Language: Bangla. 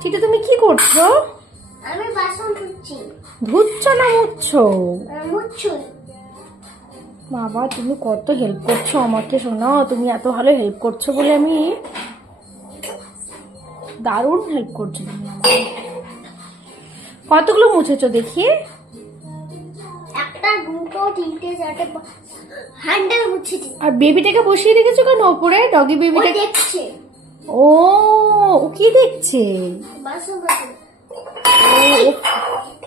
চিটু তুমি কি করছো? আমি বাসন ধুচ্ছি। ধুচ্ছো না মুছছো? মুছছি। বাবা তুমি কত হেল্প করছো আমাকে শোনো, তুমি এত ভালো হেল্প করছো বলে আমি দারুণ হেল্প করছো তুমি আমাকে। কতগুলো মুছেছো দেখি? একটা, দুটো, তিনটে, চারটে, হ্যান্ডেল মুছেছি। আর বেবিটাকে বসিয়ে রেখেছো কেন উপরে? ডগি বেবিটা দেখছে। ও ও কি দেখছে? বাসন। ও